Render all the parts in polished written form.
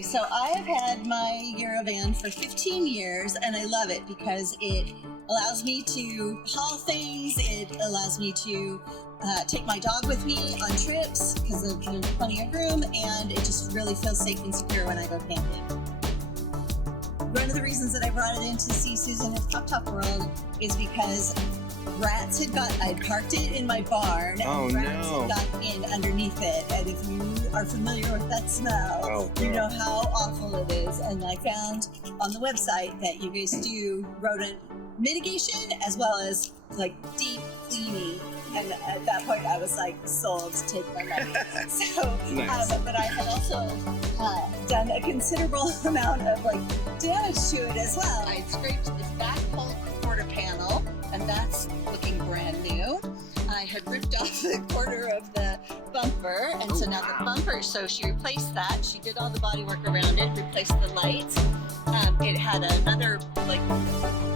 So I have had my Eurovan for 15 years and I love it because it allows me to haul things. It allows me to take my dog with me on trips because there's plenty of room, and it just really feels safe and secure when I go camping. One of the reasons that I brought it in to see Susan with Poptop World is because rats I'd parked it in my barn, and rats had got in underneath it. And if you are familiar with that smell, you know how awful it is. And I found on the website that you guys do rodent mitigation as well as like deep cleaning. And at that point, I was like sold to take my money. So, nice. But I had also done a considerable amount of like damage to it as well. I scraped this back whole quarter panel, and that's looking brand new. I had ripped off the quarter of the bumper, and so now the bumper, so she replaced that. She did all the body work around it, replaced the lights. It had another like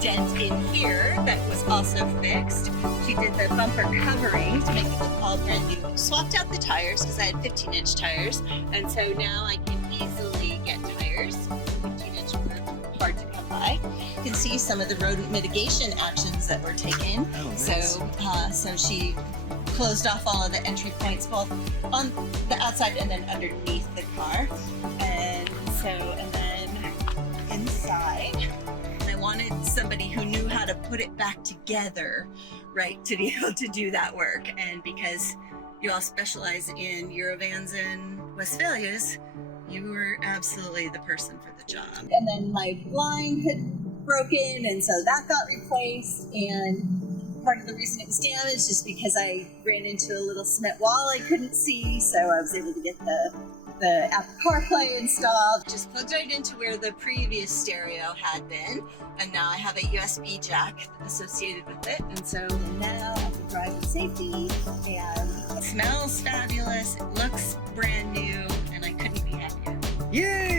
dent in here that was also fixed. She did the bumper covering to make it look all brand new. Swapped out the tires because I had 15-inch tires, and so now I can easily get tires. 15-inch were hard to come by. You can see some of the rodent mitigation actions that were taken. Oh, nice. So she closed off all of the entry points, both on the outside and then underneath the car. And then inside, I wanted somebody who knew how to put it back together, right, to be able to do that work. And because you all specialize in Eurovans and Westphalias, you were absolutely the person for the job. And then my blind had broken, and so that got replaced. And part of the reason it was damaged is because I ran into a little cement wall I couldn't see, so I was able to get the Apple CarPlay installed. Just plugged right into where the previous stereo had been, and now I have a USB jack associated with it, and so now I can drive with safety, and it smells fabulous, it looks brand new, and I couldn't be happier. Yay!